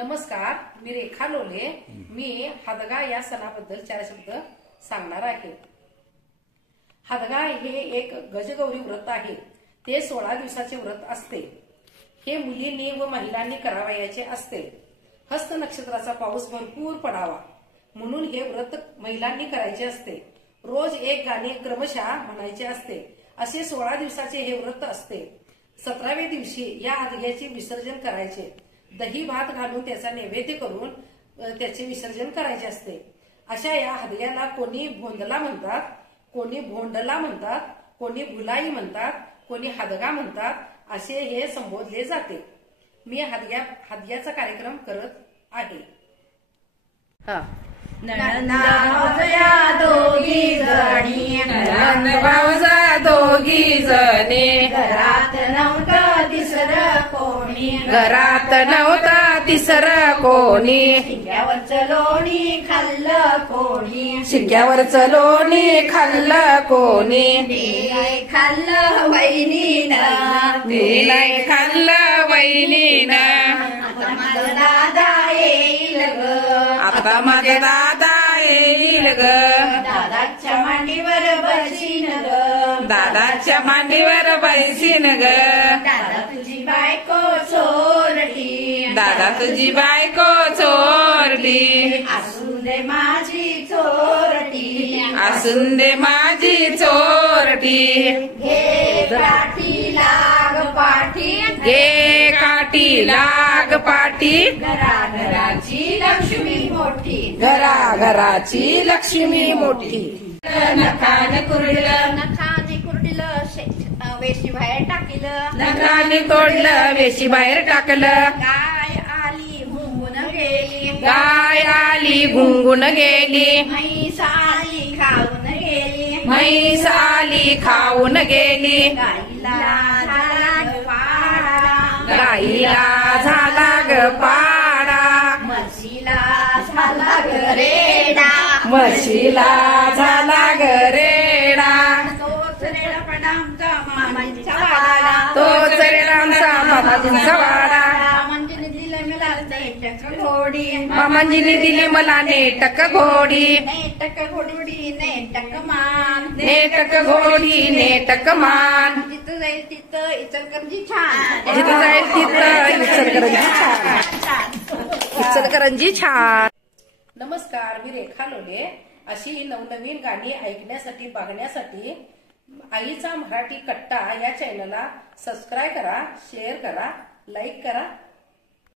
नमस्कार, मी रेखा लोले. मी हदगा या सणाबद्दल 4 शब्द सांगणार आहे. हदगा हे एक गजगौरी व्रत आहे. ते 16 दिवसाचे व्रत असते. हे मुलींनी व महिलांनी करावयाचे असते. हस्त नक्षत्राचा पाऊस भरपूर पडावा म्हणून हे व्रत महिलांनी करायचे असते. रोज एक गाणे क्रमशः म्हणायचे असते. असे 16 दिवसाचे हे व्रत असते. 17व्या दिवशी या हदग्याचे विसर्जन करायचे. दही भात घालून त्याचा नैवेद्य करून त्याचे विसर्जन करायचे असते. अशा या हदग्याला कोणी भोंदला म्हणतात, कोणी भोंडला म्हणतात, कोणी भुलाई म्हणतात, कोणी हदगा म्हणतात. असे हे संबोधले जाते. मी हदग्याचा कार्यक्रम करत आहे. दोघी जणी भाऊजा दोघी जणी घरात नव्हतं तिसरं कोणी शिक्क्यावरचं लोणी खाल्लं कोणी खाल्लं वहिनीनं आता माझा दादा येईल ग. दादाच्या मांडीवर बसीन ग. दादा तुझी बायको चोरटी असून दे माझी चोरटी घे काठी लाग पाठी घराघराची लक्ष्मी मोठी नखाने कुरडलं वेशी बाहेर टाकलं गाय आली घुंगून गेली म्हैस आली खाऊन गेली गाईला झाला ग पाडा म्हशीला झाला ग रेडा तोच रेडांचा मामाजींचा वाडा मामाजीने दिली मला नेटक घोडी नेटक मान जिथं जाईल तिथं इचलकरंजी छान. नमस्कार, मी रेखा लोले. अशी नवनवीन गाणी ऐकण्यासाठी बघण्यासाठी आईचा मराठी कट्टा या चॅनलला सबस्क्राईब करा, शेअर करा, लाईक करा.